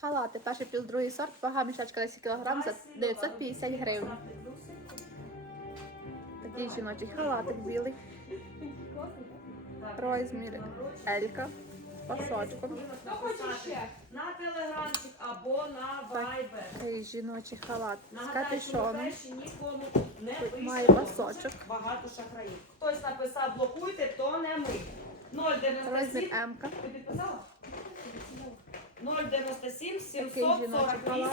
Халати, перший плюс другий сорт, вага мішечка 10 кг за 950 гривень. Такий жіночий халатик білий. Розмір Елька. Пасочком. Хто хоче ще? На телеграмчик або на вайбер. Такий жіночий халат з капюшоном. нікому не пишемо. Має пасочок. Багато шахраїв. Хтось написав блокуйте, то не ми. 097. Розмір М. Ти підписала? 097 Такий жіночий 748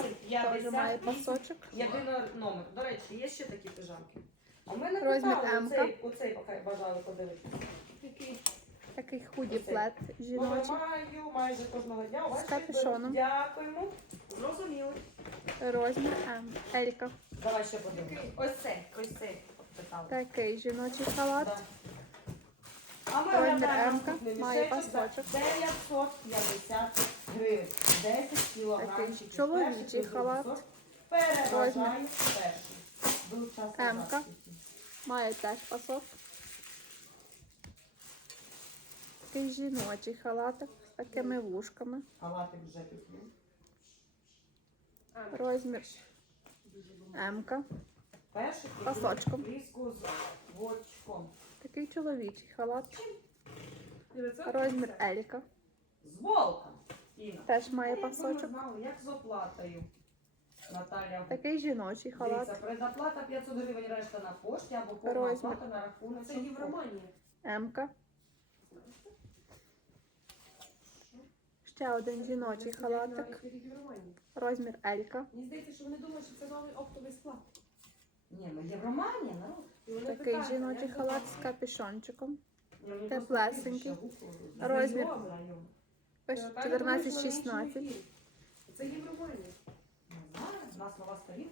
теж має 58. пасочок. Єдиний номер. До речі, є ще такі пижамки. А в мене питали, оцей, оцей поки бажали подивитися. Такий. Такий худі плед жіночий. Маю майже кожного дня. З капюшоном. Дякуємо. Зрозуміли. Розмір М. Елька. Давай ще подивимось. Ось цей, ось цей. Такий жіночий халат. Да. А ми Розмір М-ка, має пасочок. 950 гривень. 10 кілограмчиків. Чоловічий халат. Переважає перший. М-ка. Має теж пасок. Такий жіночий халатик з такими вушками. Халатик вже пішло. Розмір М. Перший Пасочком. Такий чоловічий халат. Розмір Елька. З волка. Теж має пасочок. Як з оплатою? Наталя. Такий жіночий Дивіться, халат. предоплата 500 гривень, решта на пошті або повна Розмір. оплата на рахунок. Це Євроманія. М. Ще один жіночий халатик. Розмір Елька. Мені здається, що вони думають, що це новий оптовий склад. Ні, ну Євроманія. І вони Такий питають, жіночий халат з капюшончиком. Теплесенький. більше. Розмір. Знайомо, знайомо. Ось так? Я думаю, що вони 14-16. інші. Це Євроманія.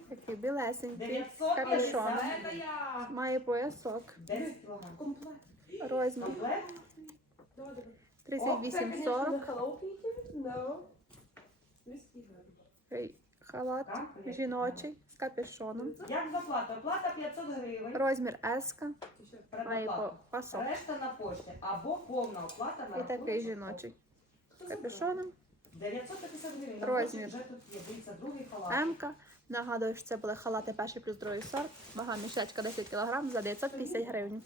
Такий білесенький з 950 капюшоном. Це я. Має поясок. 10 кілограм. Комплект. Розмір Комплект? Добре. 38-40. Hello Kitty? No. Міський гарний. Такий Халат жіночий з капюшоном. Як заплата? Оплата 500 гривень. Розмір S. Має по- пасок. Решта на пошті. Або повна оплата на І такий рахунок. жіночий з капюшоном. 950 гривень. Розмір. Вже тут є, дивіться, другий халат. М. Нагадую, що це були халати перший плюс другий сорт. Вага мішечка 10 кг за 950 гривень.